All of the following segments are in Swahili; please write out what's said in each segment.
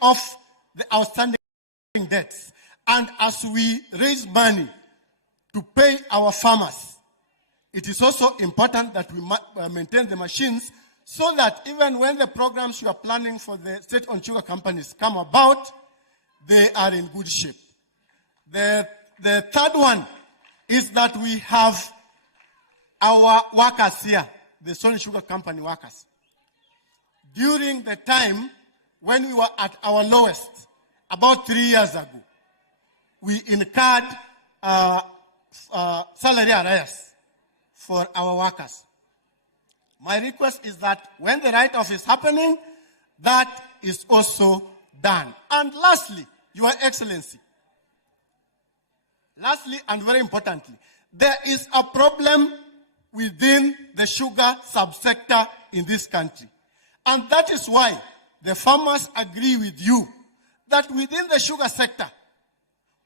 off the outstanding debts. And as we raise money to pay our farmers, it is also important that we maintain the machines so that even when the programs you are planning for the state-owned sugar companies come about, they are in good shape. The third one is that we have our workers here, the Sony Sugar Company workers. During the time when we were at our lowest, about 3 years ago, we incurred salary arrears for our workers. My request is that when the write-off is happening, that is also done. And lastly, Your Excellency, lastly and very importantly, there is a problem within the sugar subsector in this country. And that is why the farmers agree with you that within the sugar sector,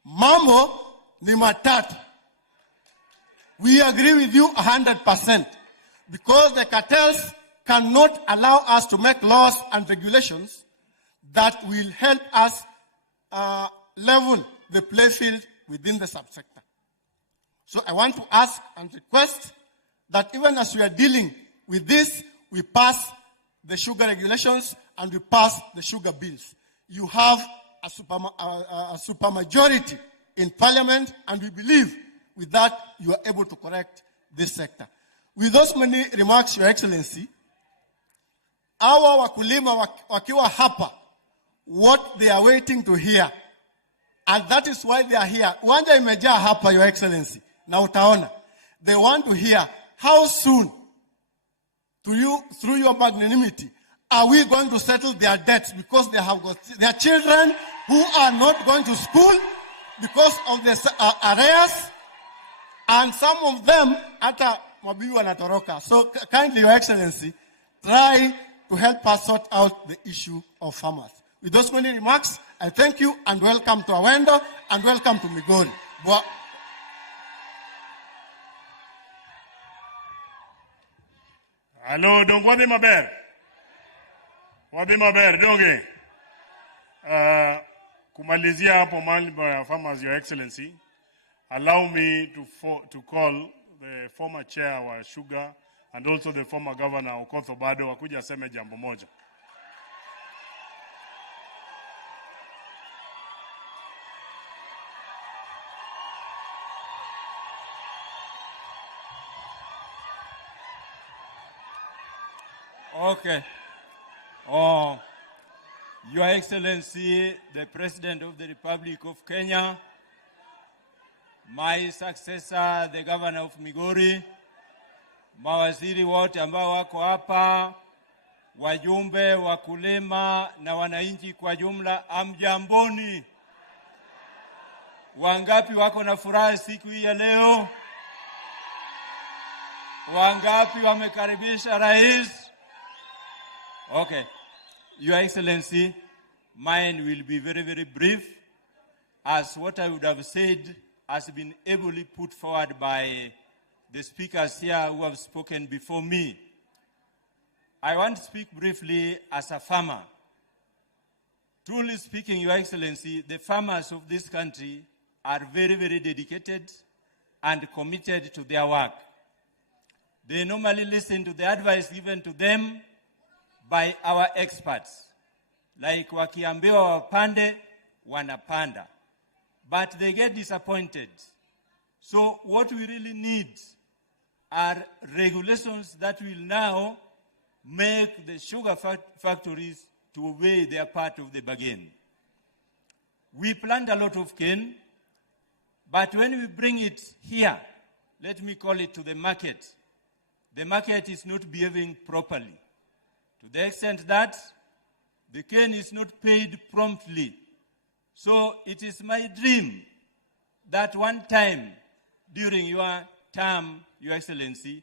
mambo ni matatu. We agree with you 100% because the cartels cannot allow us to make laws and regulations that will help us level the playing field within the subsector. So I want to ask and request that even as we are dealing with this, we pass the sugar regulations and we pass the sugar bills. You have a supermajority in Parliament, and we believe with that you are able to correct this sector. With those many remarks, Your Excellency, our wakulima wakiwa hapa, what they are waiting to hear, and that is why they are here. Uwanja imejaa hapa, Your Excellency, na utaona. They want to hear how soon, through your magnanimity, are we going to settle their debts, because they have got their children who are not going to school because of the arrears, and some of them hata mabibi wanatoroka. So kindly, Your Excellency, try to help us sort out the issue of farmers. With those many remarks, I thank you and welcome to Awendo and welcome to Migori. Hello, donc wabi maber. Wabi maber, donge. Kumalizia hapo mambo ya farmers, Your Excellency. Allow me to call the former chair wa Sugar and also the former governor Okoth Obado wakuja aseme jambo moja. Okay. Your Excellency, the President of the Republic of Kenya, my successor, the Governor of Migori, mawaziri wote ambao wako hapa, wajumbe, wakulima na wananchi kwa jumla, amjamboni. Wangapi wako na furaha siku hii ya leo? Wangapi wamekaribisha rais? Okay. Your Excellency, mine will be very, very brief, as what I would have said has been ably put forward by the speakers here who have spoken before me. I want to speak briefly as a farmer. Truly speaking, Your Excellency, the farmers of this country are very, very dedicated and committed to their work. They normally listen to the advice given to them by our experts. Like wakiambiwa wapande, wanapanda. But they get disappointed. So what we really need are regulations that will now make the sugar factories to obey their part of the bargain. We plant a lot of cane, but when we bring it here, let me call it to the market is not behaving properly. To the extent that the cane is not paid promptly. So it is my dream that one time during your term, Your Excellency,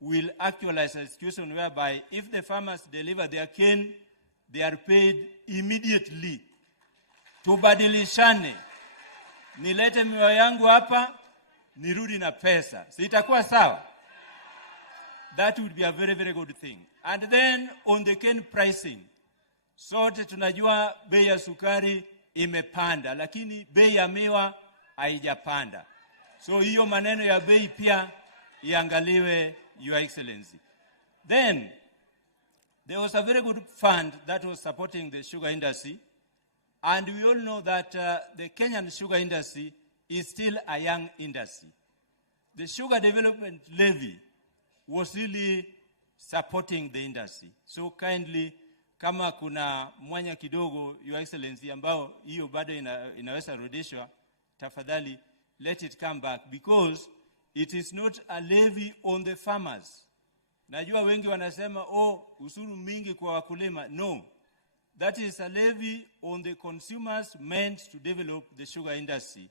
will actualize a situation whereby if the farmers deliver their cane, they are paid immediately. Tubadilishane. Nilete miwa yangu hapa, nirudi na pesa. So itakuwa sawa. That would be a very, very good thing. And then on the cane pricing, Sote tunajua bei ya sukari imepanda, lakini bei ya miwa haijapanda. So hiyo maneno ya bei pia iangaliwe, Your Excellency. Then there was a very good fund that was supporting the sugar industry, and we all know that the Kenyan sugar industry is still a young industry. The sugar development levy was really supporting the industry. So kindly, kama kuna mwanya kidogo, Your Excellency, ambao hiyo bado inaweza rudishwa, tafadhali let it come back, because it is not a levy on the farmers. Najua wengi wanasema ushuru mingi kwa wakulima. No, that is a levy on the consumers meant to develop the sugar industry.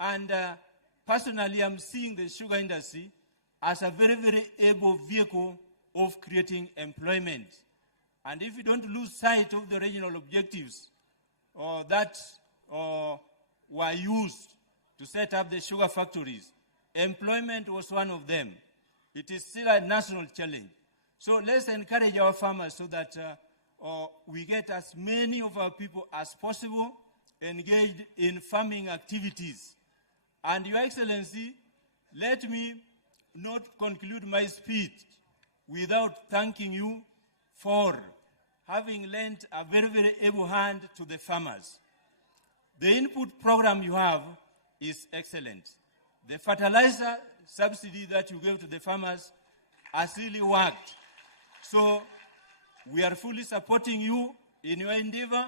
And personally, I'm seeing the sugar industry as a very, very able vehicle of creating employment. And if you don't lose sight of the regional objectives that were used to set up the sugar factories, employment was one of them. It is still a national challenge. So let's encourage our farmers so that we get as many of our people as possible engaged in farming activities. And Your Excellency, let me not conclude my speech without thanking you for having lent a very, very able hand to the farmers. The input program you have is excellent. The fertilizer subsidy that you gave to the farmers has really worked. So we are fully supporting you in your endeavor,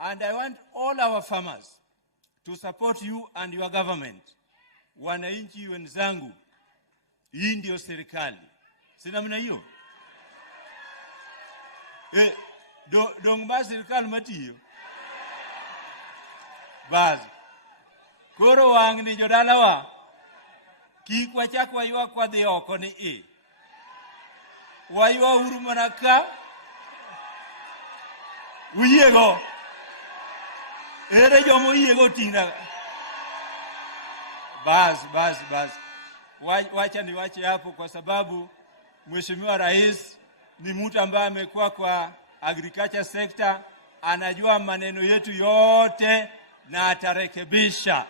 and I want all our farmers to support you and your government. Wananchi wenzangu, hii ndio serikali. Sina mna hiyo? Dong ba serikali matiyo. Baz. Koro wang ni jodalawa. Kikwa chakwa ywa kwa dhi oko ni Waywa uru manaka. Uyego. Ere jomo uyego tina. Baz. Wacha niwache hapo kwa sababu Mheshimiwa Rais ni mtu ambaye amekuwa kwa agriculture sector, anajua maneno yetu yote na atarekebisha.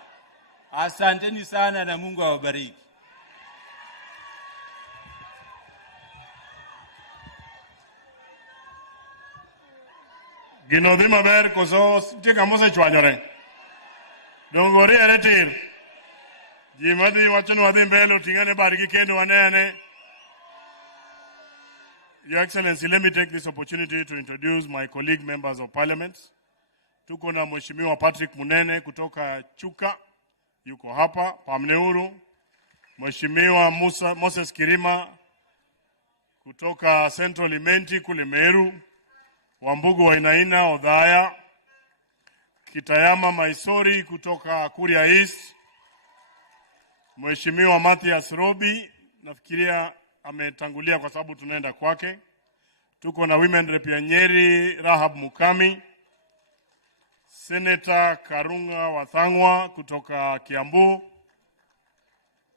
Asanteni sana na Mungu awabariki. Ginodhi maber koso tika mose chwanyore. Dongori eretir. Jimadi wacho nwadhi mbele utingane barigi kendo wanene. Your Excellency, let me take this opportunity to introduce my colleague members of parliament. Tuko na Mheshimiwa Patrick Munene kutoka Chuka, yuko hapa, Pamneuru. Mheshimiwa Moses Kirima kutoka Central Imenti kule Meru. Wambugu wa Inaina Odhaya. Kitayama Maisori kutoka Kuria East. Mheshimiwa Mathias Robi, nafikiria ametangulia kwa sababu tunaenda kwake. Tuko na Women Rep ya Nyeri Rahab Mukami. Senator Karunga Wathangwa kutoka Kiambu.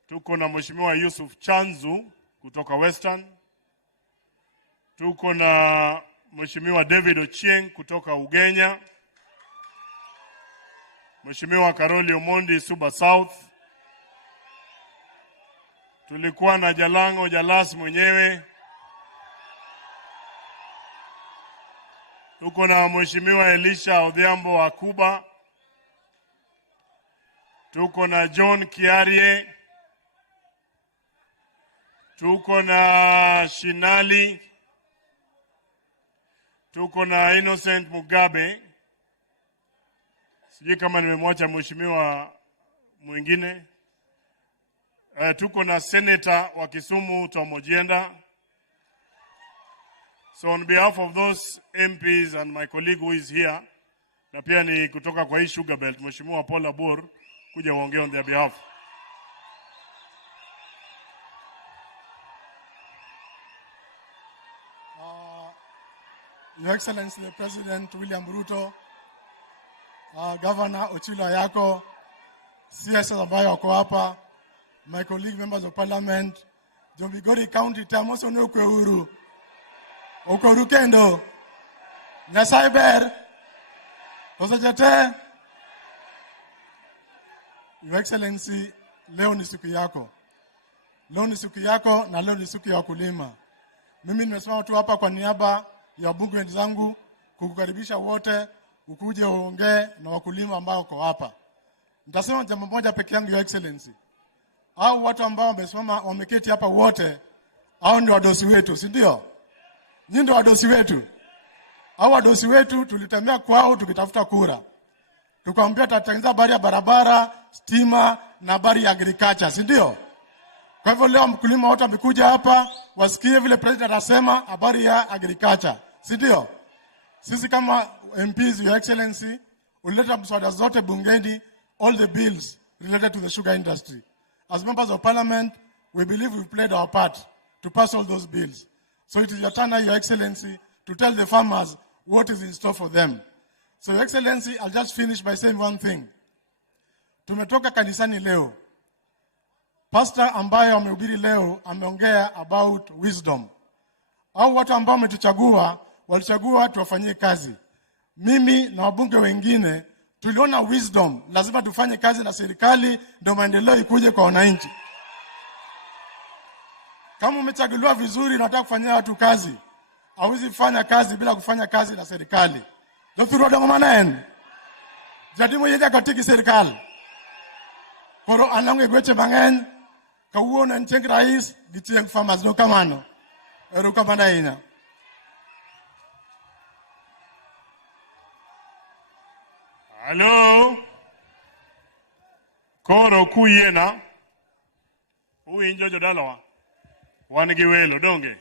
Tuko na Mheshimiwa Yusuf Chanzu kutoka Western. Tuko na Mheshimiwa David Ochieng kutoka Ugenya. Mheshimiwa Karoli Omondi Suba South. Tulikuwa na Jalango Jalas mwenyewe. Tuko na Mheshimiwa Elisha Odhiambo wa Kuba. Tuko na John Kiarie. Tuko na Shinali. Tuko na Innocent Mugabe. Sijui kama nimemwacha mheshimiwa mwingine. Tuko na Senator wa Kisumu Tom Ojienda. So on behalf of those MPs and my colleague who is here, na pia ni kutoka kwa hii Sugar Belt, Mheshimiwa Paul Abor, kuja waongea on their behalf. Your Excellency the President William Ruto, Governor Ochilo Ayako, CS ambayo wako hapa, my colleague members of parliament, Migori County Tamoso no Ukweuru. Okuru Kendo. Nyasaye ber. Tosajete. Your Excellency, leo ni siku yako. Leo ni siku yako na leo ni siku ya wakulima. Mimi nimesimama tu hapa kwa niaba ya wabunge wenzangu kukukaribisha wote ukuje uongee na wakulima ambao wako hapa. Nitasema jambo moja peke yangu, Your Excellency. Hao watu ambao wamesimama wameketi hapa wote, hao ndio wadosi wetu, si ndio? Nyinyi ndio wadosi wetu. Hao wadosi wetu tulitembea kwao tukitafuta kura. Tukamwambia tutatengeneza habari ya barabara, stima na habari ya agriculture, si ndio? Kwa hivyo leo mkulima wote amekuja hapa wasikie vile president anasema habari ya agriculture, si ndio? Sisi kama MPs, Your Excellency, ulileta mswada zote bungeni, all the bills related to the sugar industry. As members of parliament, we believe we've played our part to pass all those bills. So it is your turn now, Your Excellency, to tell the farmers what is in store for them. So, Your Excellency, I'll just finish by saying one thing. Tumetoka kanisani leo. Pastor ambaye amehubiri leo ameongea about wisdom. Au watu ambao wametuchagua, walichagua tuwafanyie kazi. Mimi na wabunge wengine tuliona wisdom, lazima tufanye kazi na serikali ndio maendeleo ikuje kwa wananchi. Kama umechaguliwa vizuri na unataka kufanyia watu kazi, hauwezi fanya kazi bila kufanya kazi na serikali. Dr. Domanen. Jadi mo yega katiki serikali. Koro anange gweche mangen kawuono en chieng' rais gi chieng' farmers no kamano. Ero kamano ina. Hello. Koro kuyena. Uwinjo jodalawa. Wan gi welo donge.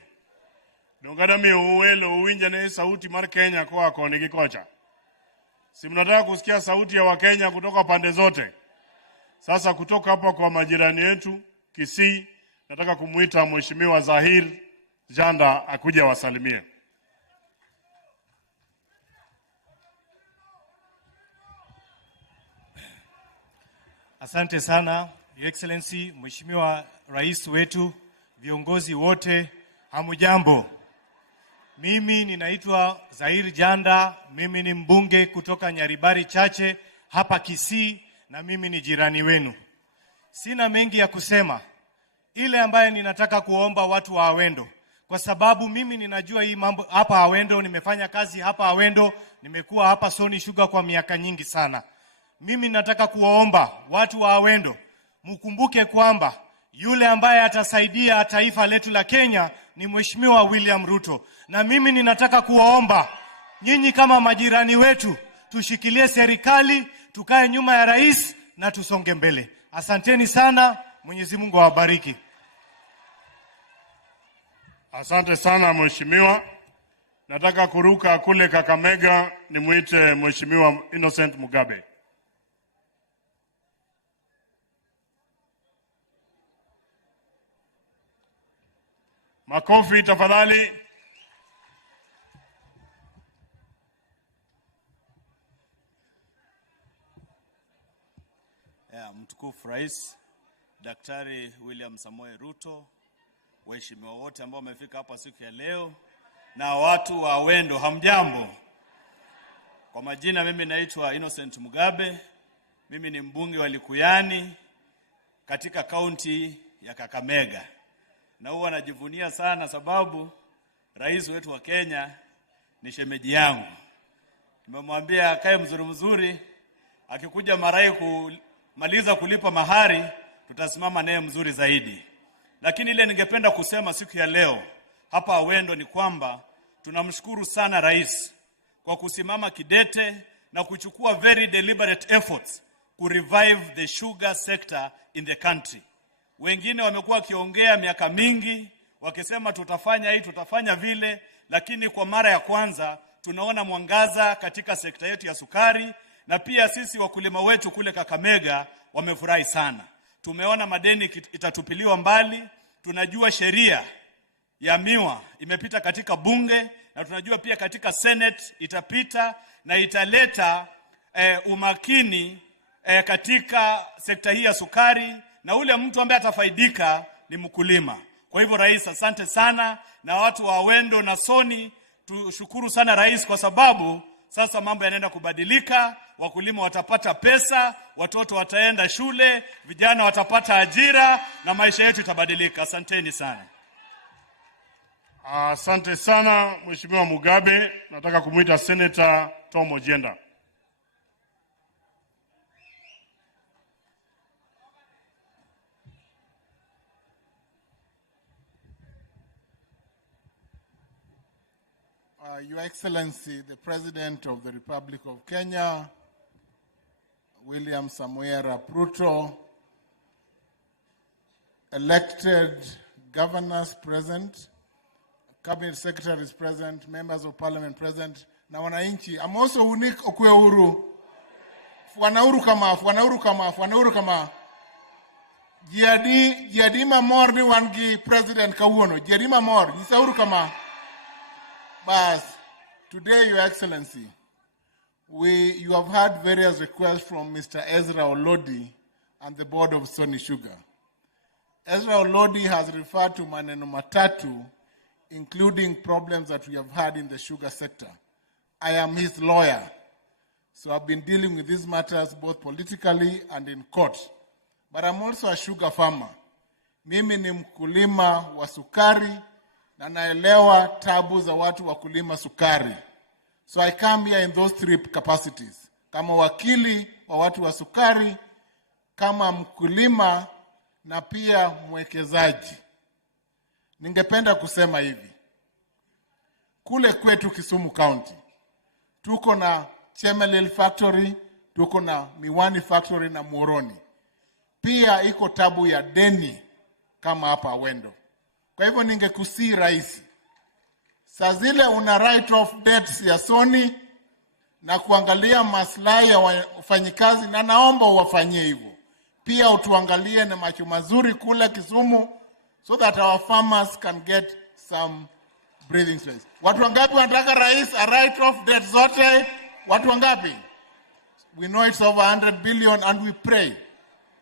Dongada mi uwelo uwinja ne sauti mar Kenya kwa koni gi kocha. Si mnataka kusikia sauti ya Wakenya kutoka pande zote. Sasa kutoka hapa kwa majirani yetu Kisii, nataka kumuita Mheshimiwa Zahir Janda akuja wasalimie. Asante sana, Your Excellency, Mheshimiwa Rais wetu, viongozi wote, hamujambo. Mimi ninaitwa Zahir Janda, mimi ni mbunge kutoka Nyaribari Chache hapa Kisii na mimi ni jirani wenu. Sina mengi ya kusema. Ile ambaye ninataka kuomba watu wa Awendo, kwa sababu mimi ninajua hii mambo hapa Awendo, nimefanya kazi hapa Awendo, nimekuwa hapa Sony Sugar kwa miaka nyingi sana. Mimi nataka kuwaomba watu wa Awendo, mkumbuke kwamba yule ambaye atasaidia taifa letu la Kenya ni Mheshimiwa William Ruto. Na mimi ninataka kuwaomba nyinyi kama majirani wetu, tushikilie serikali, tukae nyuma ya rais na tusonge mbele. Asanteni sana, Mwenyezi Mungu awabariki. Asante sana Mheshimiwa. Nataka kuruka kule Kakamega nimuite Mheshimiwa Innocent Mugabe. Makofi tafadhali. Mtukufu Rais Daktari William Samoei Ruto, waheshimiwa wote ambao wamefika hapa siku ya leo na watu wa Awendo, hamjambo. Kwa majina mimi naitwa Innocent Mugabe. Mimi ni mbunge wa Likuyani katika kaunti ya Kakamega. Na huwa najivunia sana sababu rais wetu wa Kenya ni shemeji yangu. Nimemwambia akae mzuri, akikuja Marai kumaliza kulipa mahari, tutasimama naye mzuri zaidi. Lakini ile ningependa kusema siku ya leo hapa Awendo ni kwamba tunamshukuru sana rais kwa kusimama kidete na kuchukua very deliberate efforts to revive the sugar sector in the country. Wengine wamekuwa kiongea miaka mingi wakisema tutafanya hii, tutafanya vile, lakini kwa mara ya kwanza tunaona mwangaza katika sekta yetu ya sukari, na pia sisi wakulima wetu kule Kakamega wamefurahi sana. Tumeona madeni itatupiliwa mbali, tunajua sheria ya miwa imepita katika bunge, na tunajua pia katika Senate itapita na italeta umakini katika sekta hii ya sukari, na ule mtu ambaye atafaidika ni mkulima. Kwa hivyo rais, asante sana, na watu wa Awendo na Sony tushukuru sana rais kwa sababu sasa mambo yanaenda kubadilika, wakulima watapata pesa, watoto wataenda shule, vijana watapata ajira na maisha yetu itabadilika. Asanteni sana. Asante sana Mheshimiwa Mugabe. Nataka kumuita Senator Tom Ojienda. Your Excellency, the President of the Republic of Kenya, William Samoei Ruto, elected governors present, cabinet secretaries present, members of parliament present, na wananchi. I'm also unique okwe uru. Fuanauru kama. Jiadima mor ni wangi President Kawuono. Jiadima mor, jisauru kama. But today, Your Excellency, you have had various requests from Mr. Ezra Olodi and the board of Sony Sugar. Ezra Olodi has referred to maneno matatu, including problems that we have had in the sugar sector. I am his lawyer, so I've been dealing with these matters both politically and in court. But I'm also a sugar farmer. Mimi ni mkulima wa sukari, na naelewa tabu za watu wakulima sukari. So I come here in those three capacities. Kama wakili wa watu wa sukari, kama mkulima, na pia mwekezaji. Ningependa kusema hivi. Kule kwetu Kisumu County, tuko na Chemelil Factory, tuko na Miwani Factory na Muhoroni. Pia iko tabu ya deni kama hapa Awendo. Kwa hivyo ningekusii rais, saa zile una write off debts ya Sony na kuangalia maslahi ya wafanyikazi, na naomba uwafanyie hivyo. Pia utuangalie na macho mazuri kule Kisumu, so that our farmers can get some breathing space. Watu wangapi wanataka rais a write off debts zote? Watu wangapi? We know it's over 100 billion, and we pray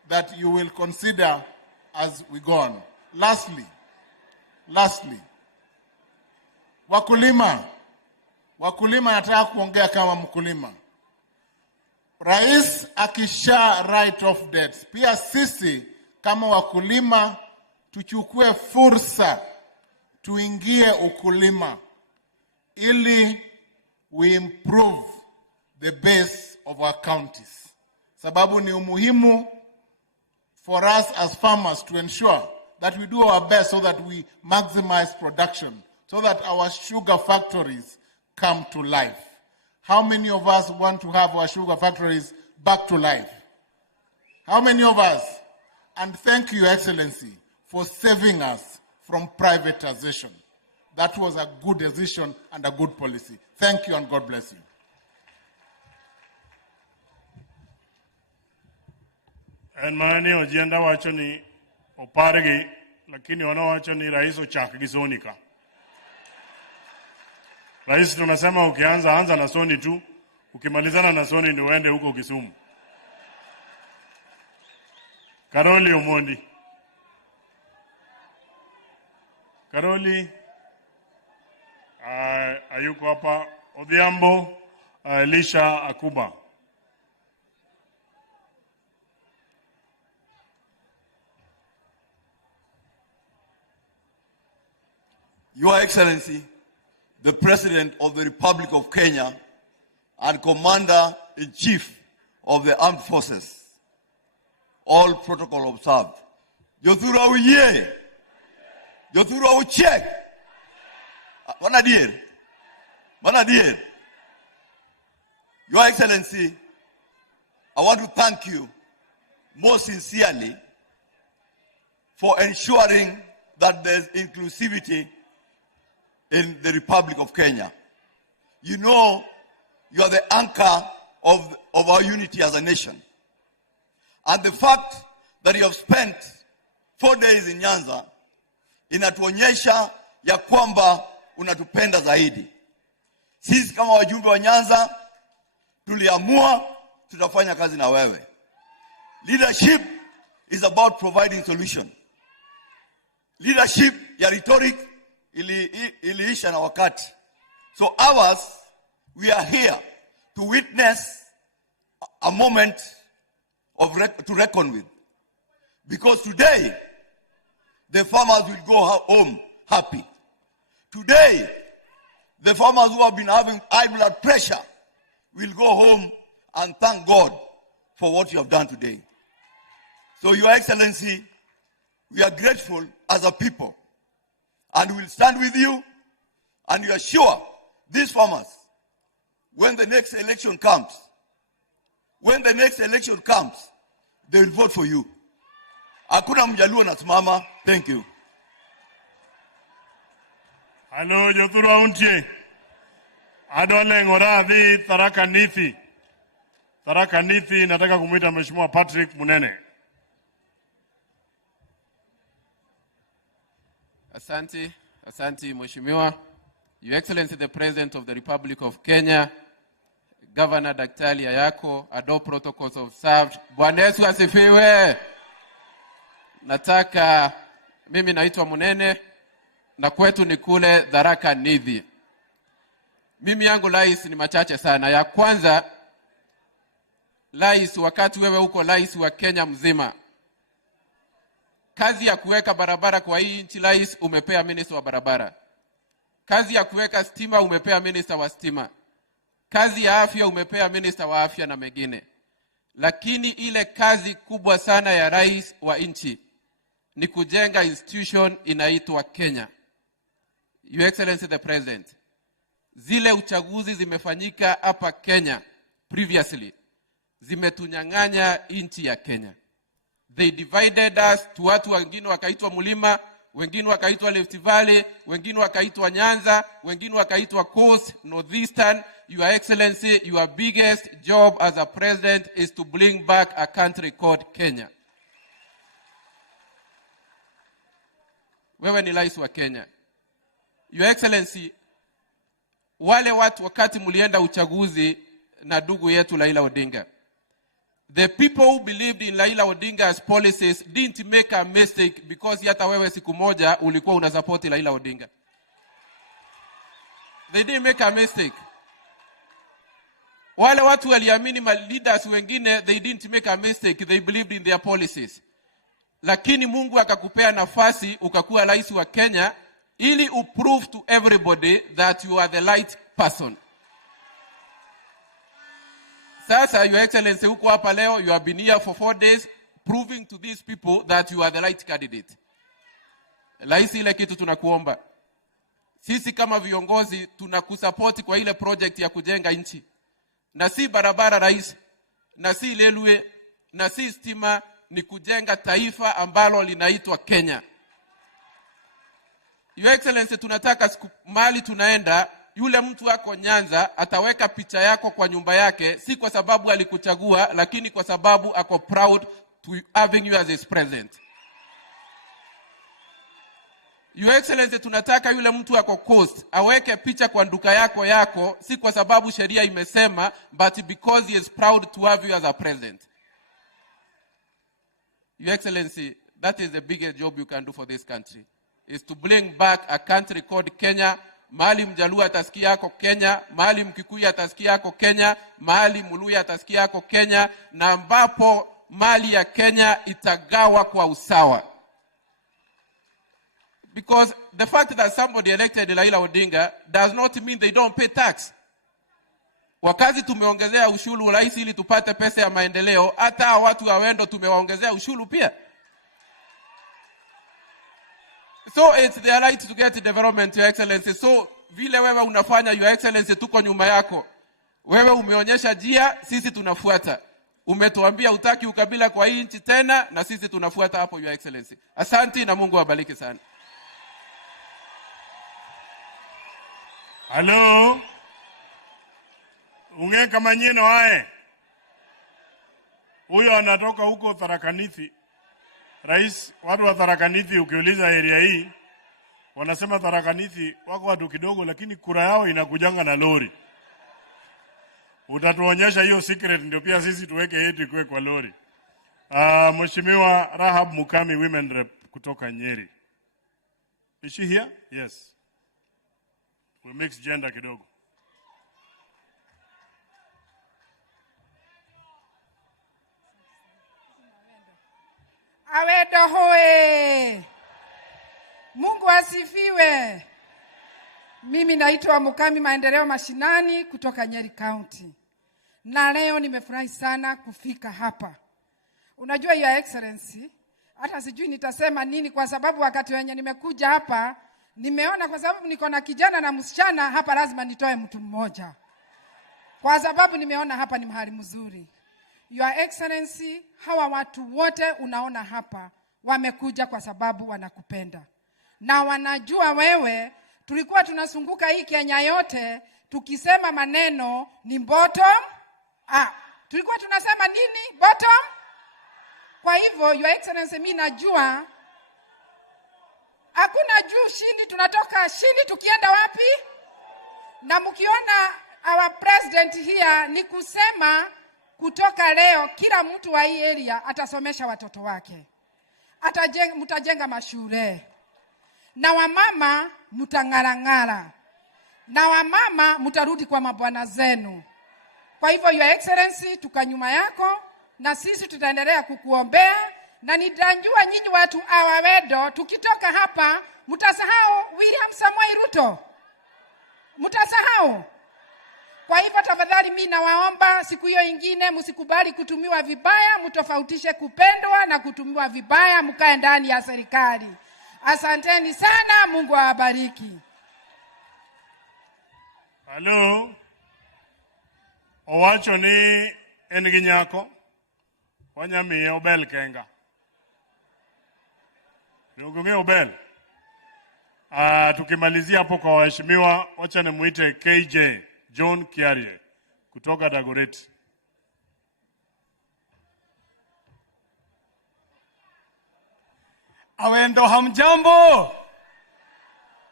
that you will consider as we go on. Lastly, wakulima nataka kuongea kama mkulima. Rais akisha write off debts, pia sisi kama wakulima tuchukue fursa tuingie ukulima ili we improve the base of our counties. Sababu ni umuhimu for us as farmers to ensure that we do our best so that we maximize production, so that our sugar factories come to life. How many of us want to have our sugar factories back to life? How many of us? And thank you, Your Excellency, for saving us from privatization. That was a good decision and a good policy. Thank you, and God bless you. En maani Ojienda wacho ni opargi, lakini wanawacho ni rais ochak gi Sony ka. Rais tunasema anza na Sony tu, ukimalizana na Sony ni uende huko Kisumu. Karoli Omondi. Karoli, ayuko hapa. Odhiambo, Elisha Akuba. Your Excellency, the President of the Republic of Kenya and Commander-in-Chief of the Armed Forces, all protocol observed. Jothura uye, Jothura ucheck. Manadir. Your Excellency, I want to thank you most sincerely for ensuring that there's inclusivity in the Republic of Kenya. You know, you are the anchor of our unity as a nation. And the fact that you have spent 4 days in Nyanza inatuonyesha ya kwamba unatupenda zaidi. Sisi kama wajumbe wa Nyanza tuliamua tutafanya kazi na wewe. Leadership is about providing solution. Leadership ya rhetoric iliisha na wakati. So ours, we are here to witness a moment to reckon with. Because today, the farmers will go home happy. Today, the farmers who have been having high blood pressure will go home and thank God for what you have done today. So, Your Excellency, we are grateful as a people, and we will stand with you, and we are sure these farmers, when the next election comes, they will vote for you. Hakuna mjaluo nasimama. Thank you. Hello, Joturu Auntie. Adole ngoradhi Tharaka Nithi. Tharaka Nithi, nataka kumuita Mheshimiwa Patrick Munene. Asante Mheshimiwa. Your Excellency the President of the Republic of Kenya, Governor Daktari Ayako, adopt protocols of served. Bwana Yesu asifiwe. Nataka, mimi naitwa Munene, na kwetu ni kule Tharaka Nithi. Mimi yangu rais ni machache sana. Ya kwanza, rais, wakati wewe uko rais wa Kenya mzima, kazi ya kuweka barabara kwa hii nchi rais umepea minister wa barabara. Kazi ya kuweka stima umepea minister wa stima. Kazi ya afya umepea minister wa afya na mengine. Lakini ile kazi kubwa sana ya rais wa nchi ni kujenga institution inaitwa Kenya. Your Excellency the President, zile uchaguzi zimefanyika hapa Kenya previously zimetunyang'anya nchi ya Kenya. They divided us to watu wengine wakaitwa Mulima, wengine wakaitwa Rift Valley, wengine wakaitwa Nyanza, wengine wakaitwa Coast, Northeastern. Your Excellency, your biggest job as a president is to bring back a country called Kenya. Wewe ni rais wa Kenya. Your Excellency, wale watu wakati mulienda uchaguzi na ndugu yetu Raila Odinga, the people who believed in Raila Odinga's policies didn't make a mistake because hata wewe siku moja ulikuwa unasupport Raila Odinga. They didn't make a mistake. Wale watu waliamini leaders wengine, they didn't make a mistake. They believed in their policies. Lakini Mungu akakupea nafasi ukakuwa rais wa Kenya ili uprove to everybody that you are the right person. Sasa, Your Excellency, uko hapa leo, you have been here for 4 days proving to these people that you are the right candidate. Rais, ile kitu tunakuomba, sisi kama viongozi tunakusupport kwa ile project ya kujenga nchi. Na si barabara rais, na si railway, na si stima, ni kujenga taifa ambalo linaitwa Kenya. Your Excellency, tunataka mali tunaenda, yule mtu wako Nyanza ataweka picha yako kwa nyumba yake, si kwa sababu alikuchagua, lakini kwa sababu ako proud to having you as his president. Your Excellency, tunataka yule mtu wako Coast aweke picha kwa duka yako, si kwa sababu sheria imesema, but because he is proud to have you as a president. Your Excellency, that is the biggest job you can do for this country, is to bring back a country called Kenya. Mahali Mjaluo atasikia yako Kenya, mahali Mkikuyu atasikia yako Kenya, mahali Muluya atasikia yako Kenya, na ambapo mali ya Kenya itagawa kwa usawa. Because the fact that somebody elected Raila Odinga does not mean they don't pay tax. Wakazi tumeongezea ushuru rais ili tupate pesa ya maendeleo, hata watu wa Awendo tumewaongezea ushuru pia. So it's their right to get development, Your Excellency. So vile wewe unafanya, Your Excellency, tuko nyuma yako. Wewe umeonyesha njia, sisi tunafuata. Umetuambia utaki ukabila kwa hii nchi tena, na sisi tunafuata hapo, Your Excellency. Asante na Mungu awabariki sana. Hello. Unge kama nyino hae. Huyo anatoka huko Tharaka Nithi. Rais, watu wa Tharaka Nithi ukiuliza area hii, wanasema Tharaka Nithi wako watu kidogo, lakini kura yao inakujanga na lori. Utatuonyesha hiyo secret ndio pia sisi tuweke yetu kwe kwa lori. Mheshimiwa Rahab Mukami, women rep kutoka Nyeri. Is she here? Yes. We mix gender kidogo. Awendo hoe. Mungu asifiwe. Mimi naitwa Mukami Maendeleo Mashinani kutoka Nyeri County. Na leo nimefurahi sana kufika hapa. Unajua Your Excellency, hata sijui nitasema nini kwa sababu wakati wenye nimekuja hapa, nimeona kwa sababu niko na kijana na msichana hapa lazima nitoe mtu mmoja. Kwa sababu nimeona hapa ni mahali mzuri. Your Excellency, hawa watu wote unaona hapa wamekuja kwa sababu wanakupenda. Na wanajua wewe, tulikuwa tunasunguka hii Kenya yote, tukisema maneno ni bottom. Tulikuwa tunasema nini? Bottom. Kwa hivyo, Your Excellency, mimi najua hakuna juu chini, tunatoka chini tukienda wapi? Na mkiona our president here ni kusema kutoka leo kila mtu wa hii area atasomesha watoto wake. Mtajenga mashule. Na wamama mtang'arang'ara. Na wamama mtarudi kwa mabwana zenu. Kwa hivyo Your Excellency, tuka nyuma yako na sisi tutaendelea kukuombea na nitajua nyinyi watu Awendo tukitoka hapa mtasahau William Samoei Ruto. Mtasahau. Kwa hivyo tafadhali mimi nawaomba siku hiyo ingine msikubali kutumiwa vibaya, mtofautishe kupendwa na kutumiwa vibaya, mkae ndani ya serikali. Asanteni sana, Mungu awabariki. Hello. Owacho ni en gi nyako. Wanyamiye obel kenga. Nionge obel. Tukimalizia hapo kwa waheshimiwa, wacha nimuite KJ John Kiarie kutoka Dagoretti. Awendo hamjambo.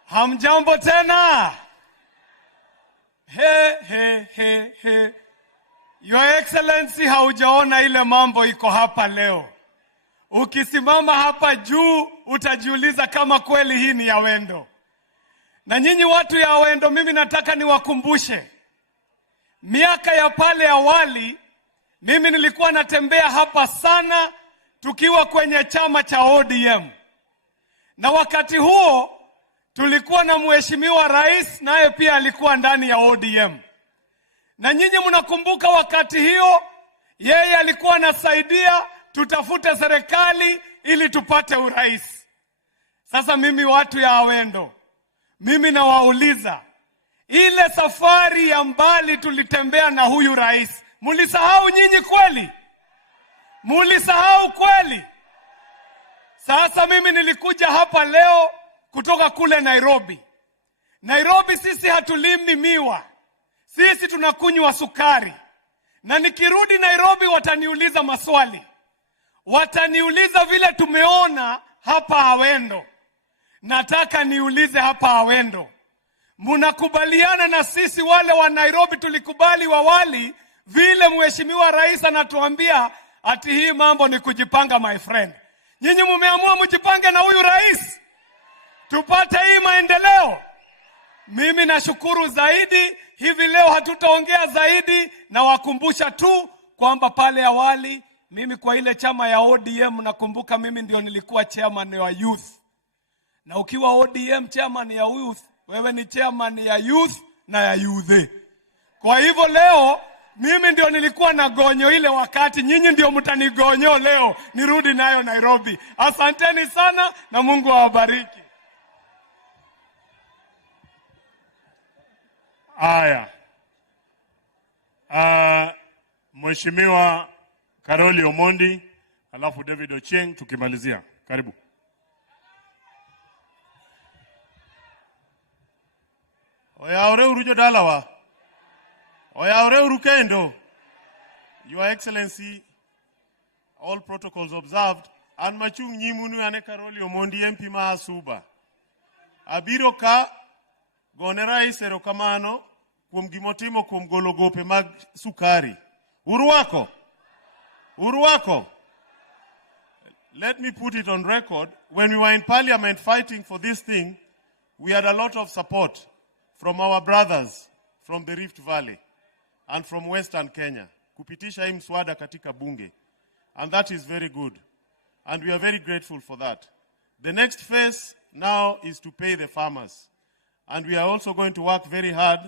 Hamjambo tena. He. Your Excellency, haujaona ile mambo iko hapa leo. Ukisimama hapa juu utajiuliza kama kweli hii ni Awendo. Na nyinyi watu ya Awendo, mimi nataka niwakumbushe. Miaka ya pale awali, mimi nilikuwa natembea hapa sana tukiwa kwenye chama cha ODM. Na wakati huo tulikuwa na mheshimiwa rais naye pia alikuwa ndani ya ODM. Na nyinyi mnakumbuka wakati hiyo yeye alikuwa anasaidia tutafute serikali ili tupate urais. Sasa mimi watu ya Awendo, mimi nawauliza, ile safari ya mbali tulitembea na huyu rais, mulisahau nyinyi kweli? Mulisahau kweli? Sasa mimi nilikuja hapa leo kutoka kule Nairobi. Nairobi sisi hatulimi miwa. Sisi tunakunywa sukari. Na nikirudi Nairobi wataniuliza maswali. Wataniuliza vile tumeona hapa Awendo. Nataka niulize hapa Awendo. Mnakubaliana na sisi wale wa Nairobi tulikubali wawali vile mheshimiwa rais anatuambia ati hii mambo ni kujipanga my friend. Nyinyi mumeamua mjipange na huyu rais. Tupate hii maendeleo. Mimi nashukuru zaidi, hivi leo hatutaongea zaidi na wakumbusha tu kwamba pale awali mimi kwa ile chama ya ODM nakumbuka mimi ndio nilikuwa chairman wa youth. Na ukiwa ODM chairman ya youth, wewe ni chairman ya youth na ya youth. Kwa hivyo leo mimi ndio nilikuwa na gonyo ile wakati, nyinyi ndio mtanigonyo leo nirudi nayo Nairobi. Asanteni sana na Mungu awabariki. Aya. Mheshimiwa Karoli Omondi, alafu David Ochieng tukimalizia. Karibu. Oyaore urujo dalawa. Oyaore urukendo. Your Excellency, all protocols observed. An machung nyimunu ane Karoli Omondi MP ma Asuba. Abiro ka gone rais erokamano kuom gimotimo kuom golo gope mag sukari. Uruwako. Let me put it on record. When we were in parliament fighting for this thing, we had a lot of support from our brothers from the Rift Valley and from Western Kenya kupitisha hii mswada katika bunge. And that is very good. And we are very grateful for that. The next phase now is to pay the farmers. And we are also going to work very hard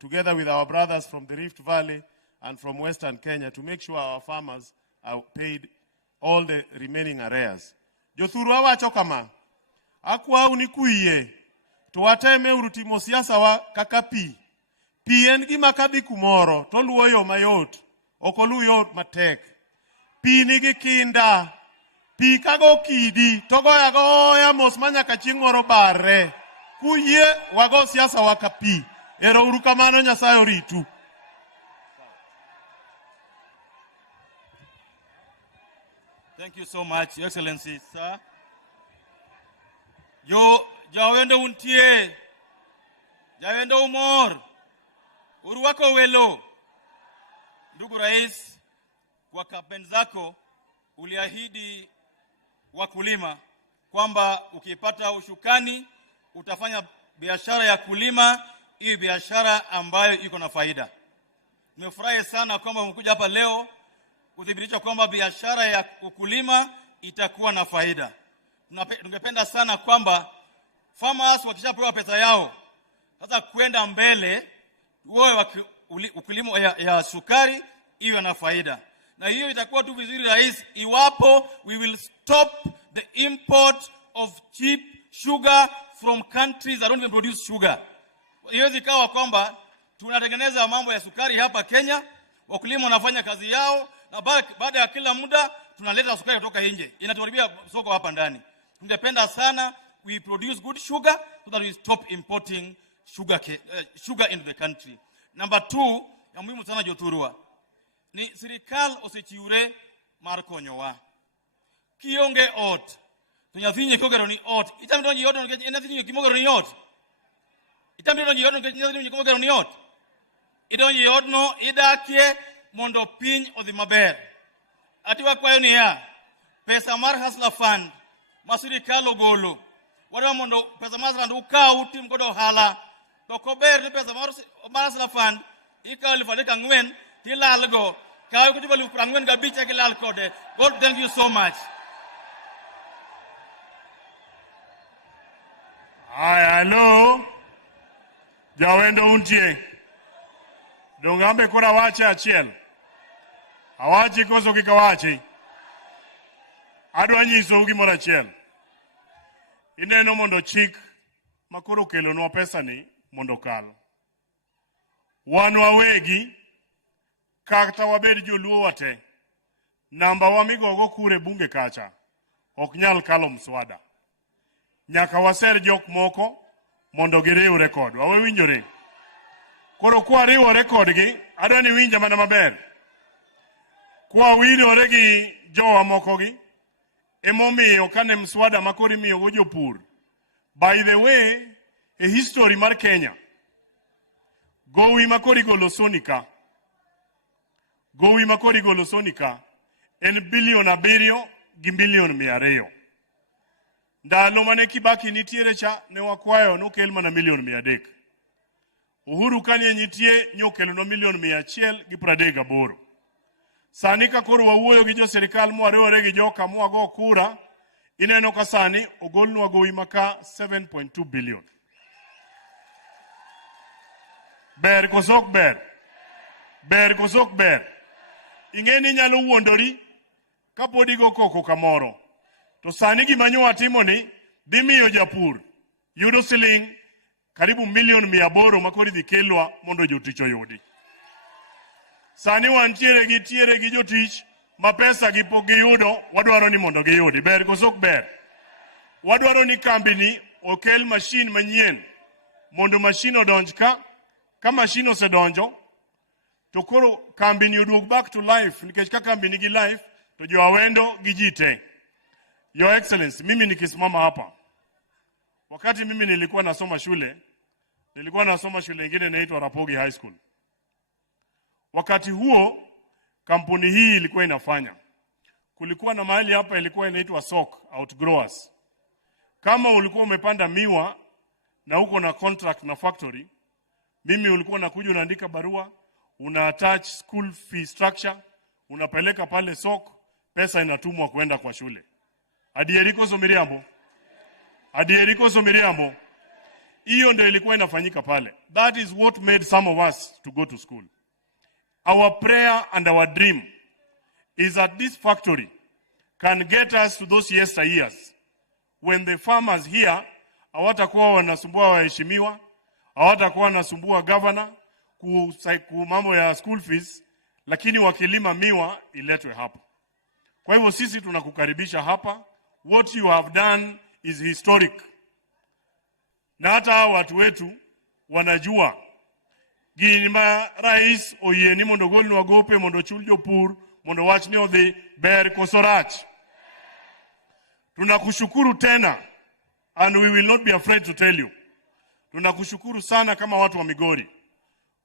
together with our brothers from the Rift Valley and from Western Kenya to make sure our farmers are paid all the remaining arrears. Jothuru awacho kama, akwa unikuiye, tuwateme urutimo siasa wa kaka pi. Pi en gima kadhi kumoro, toluwo yo mayot, okolu yo matek. Pi nigi kinda, pi kago kidi, togoya goya mos manyaka chieng' moro barre. Kuye wago siasa waka pi. Ero uru kamano Nyasaye oritu. Thank you so much, Your Excellency, sir. Yo, Awendo untie. Awendo umor. Uruwako welo. Ndugu Rais, kwa kampeni zako uliahidi wakulima kwamba ukipata ushukani utafanya biashara ya kulima, hii biashara ambayo iko na faida. Nimefurahi sana kwamba umekuja hapa leo kudhibitisha kwamba biashara ya ukulima itakuwa na faida. Tungependa sana kwamba farmers wakishapewa pesa yao sasa kwenda mbele wao ukulima ya sukari iwe na faida. Na hiyo itakuwa tu vizuri Rais iwapo we will stop the import of cheap sugar from countries that don't even produce sugar. Hiyo ikawa kwamba tunatengeneza mambo ya sukari hapa Kenya, wakulima wanafanya kazi yao na baada ya kila muda tunaleta sukari kutoka nje. Inatuharibia soko hapa ndani. Tungependa sana we produce good sugar so that we stop importing sugar into the country. Number 2, ya muhimu sana Jothurwa, ni serikali osichiure mar konyowa. Kionge ot, tunyathinye kogero ni ot. Itamdo ni ot nikech enathinye kimogero ni ot. Itamdo ni ot nikech enathinye kimogero ni ot. Idonji ot no idakie mondo piny odhi maber. Atiwa kwayo ni ya pesa mar Hustler Fund ma sirikal ogolo. Wadwa mondo pesa mar Hustler Fund ukaw tim godo ohala. To kober ni pesa mar Hustler Fund ikaw 4,000 tilal go. Kaw kutiba 45 kilal kode. God thank you so much. Hi, hello. Awendo untie. Dongambe kura wache achiel. Awachi koso kikawachi. Adwa nyiso gimoro achiel. Ineno mondo chik makoro kelonwa pesa ni mondo kal. Wan wawegi kata wabed joluo wate. Namba wa migogo kure bunge kacha. Ok nyal kalo mswada. Nyaka waser jok moko mondo giriw rekod. Wawe winjore. Koro kwa riwo rekod gi, adwa ni winja mana maber. Kwa winjore gi jowa moko gi, emomiyo kane mswada makori miyo go jopur. By the way, a history mar Kenya. Gowi makori golo Sony ka. Gowi makori golo Sony ka en bilion 7 gi milion 200. Ndalo mane Kibaki nitiere cha ne wakwayo nokel mana milion 300. Uhuru kane nitie nyokelo no milion 138. Sani ka koro wawuoyo gi jo serikal mwariwore gi joka mwago kura, ineno ka sani ogolnwa gowi maka 7.2 billion. Ber kosok ber. Ber kosok ber. Ingeni nyalo wuondori kapodi go koko kamoro. To sani gimanyo timo ni dhimiyo japur yudo siling karibu milion 800 makori dhi kelwa mondo jotich oyudi. Sani wantiere gi jotich ma pesa gi pok giyudo, wadwaro ni mondo giyudi. Ber kosok ber. Wadwaro ni kambini okel machine manyien mondo machine odonj ka machine osedonjo to koro kambini oduog back to life, nikech ka kambini gi life to jo Awendo gi jite. Your Excellency, mimi nikisimama hapa. Wakati mimi nilikuwa nasoma shule ingine inaitwa Rapogi High School. Wakati huo kampuni hii ilikuwa inafanya. Kulikuwa na mahali hapa ilikuwa inaitwa SOC, Outgrowers. Kama ulikuwa umepanda miwa na uko na contract na factory, Mimi ulikuwa unakuja unaandika barua, una attach school fee structure, unapeleka pale soko, pesa inatumwa kwenda kwa shule. Adieriko somiriambo. Adieriko somiriambo. Hiyo ndio ilikuwa inafanyika pale. That is what made some of us to go to school. Our prayer and our dream is that this factory can get us to those yesteryears when the farmers here hawatakuwa wanasumbua waheshimiwa, hawatakuwa wanasumbua governor ku mambo ya school fees, lakini wakilima miwa iletwe hapa. Kwa hivyo sisi tunakukaribisha hapa. What you have done is historic. Na hata watu wetu wanajua gima rais oyeni mondo golnu agope mondo chul jopur mondo wachni odhi ber kosorach. Tunakushukuru tena, and we will not be afraid to tell you. Tunakushukuru sana kama watu wa Migori.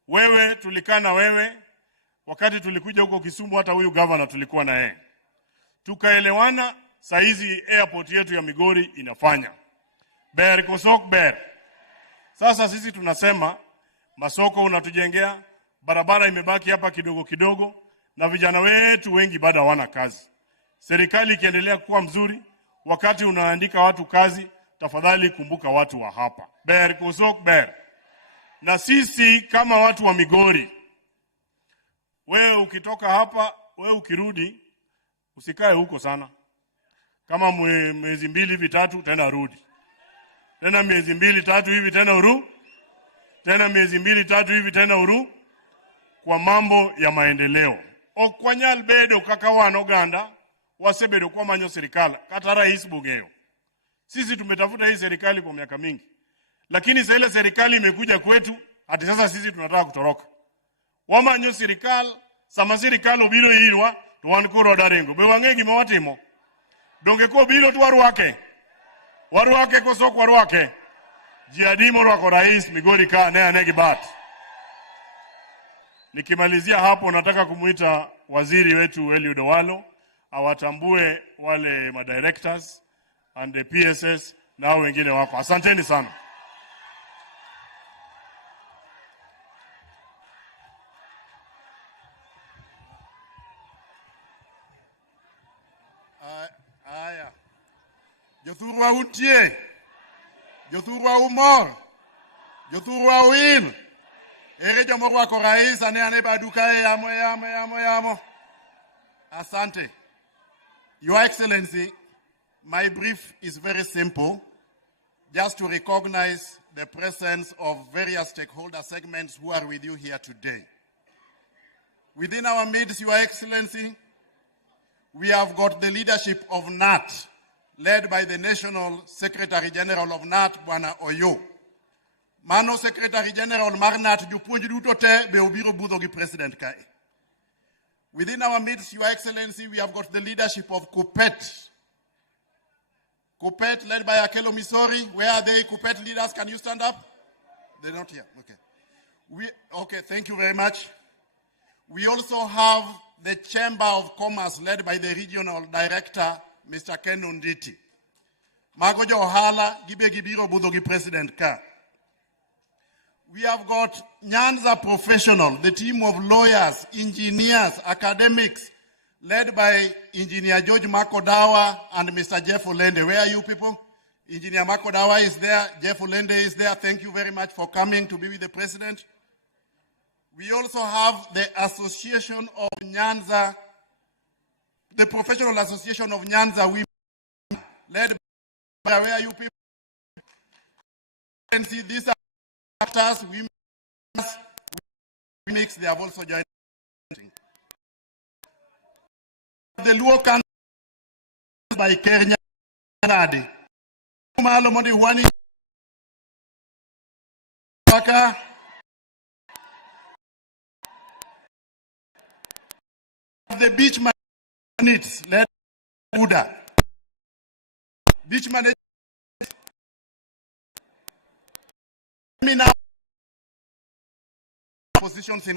Wewe tulikaa na wewe wakati tulikuja huko Kisumu, hata huyu governor tulikuwa na yeye. Tukaelewana, saizi airport yetu ya Migori inafanya. Ber kosok ber. Sasa sisi tunasema masoko unatujengea, barabara imebaki hapa kidogo kidogo, na vijana wetu wengi bado hawana kazi. Serikali ikiendelea kuwa mzuri, wakati unaandika watu kazi, tafadhali kumbuka watu wa hapa. Ber kosok ber. Na sisi kama watu wa Migori, wewe ukitoka hapa, wewe ukirudi, usikae huko sana. Kama miezi 2 hivi 3 tena rudi. Tena miezi 2 3 hivi tena uru. Tena miezi 2 3 hivi tena uru. Kwa mambo ya maendeleo. Okwanyal bedo kaka wano ganda, wasebedo kwa manyo serikali, kata rais bugeo. Sisi tumetafuta hii serikali kwa miaka mingi. Lakini sasa ile serikali imekuja kwetu, hadi sasa sisi tunataka kutoroka. Wamanyo serikali, sama serikali obiro yirwa, tuwan kuro darengo. Be wange gima watimo. Donge ko biro tu warwake. Warwake kosok warwake. Jiadimo rwako rais Migori ka ne anegi bat. Nikimalizia hapo nataka kumuita waziri wetu Eliud Owalo awatambue wale madirectors and the PSS na wengine wako. Asanteni sana. Aya. Jothurwa untie. Jothurwa umor. Jothurwa uin. Ere jomorwa ko rais ane baduka yamo. Asante. Your Excellency, my brief is very simple. Just to recognize the presence of various stakeholder segments who are with you here today. Within our midst, Your Excellency, we have got the leadership of NAT, led by the National Secretary General of NAT, Bwana Oyo. Mano Secretary General Marnat jupunji duto te be obiro budho gi President Kai. Within our midst, Your Excellency, we have got the leadership of Kupet. Kupet, led by Akelo Misori. Where are they, Kupet leaders? Can you stand up? They're not here. Okay. Okay, thank you very much. We also have the Chamber of Commerce, led by the Regional Director, Mr. Ken Unditi. Mago jo ohala, gibe gibiro budho gi President Ka. We have got Nyanza Professional, the team of lawyers, engineers, academics, led by Engineer George Makodawa and Mr. Jeff Olende. Where are you people? Engineer Makodawa is there. Jeff Olende is there. Thank you very much for coming to be with the President. We also have the Association of Nyanza, the Professional Association of Nyanza Women, led by, where are you people? You can see these are actors, women, mix, they have also joined. The Luo Council by Kenya Nade. Malo Modi Wani Waka. The beach managers led Buddha. Beach managers. Now positions in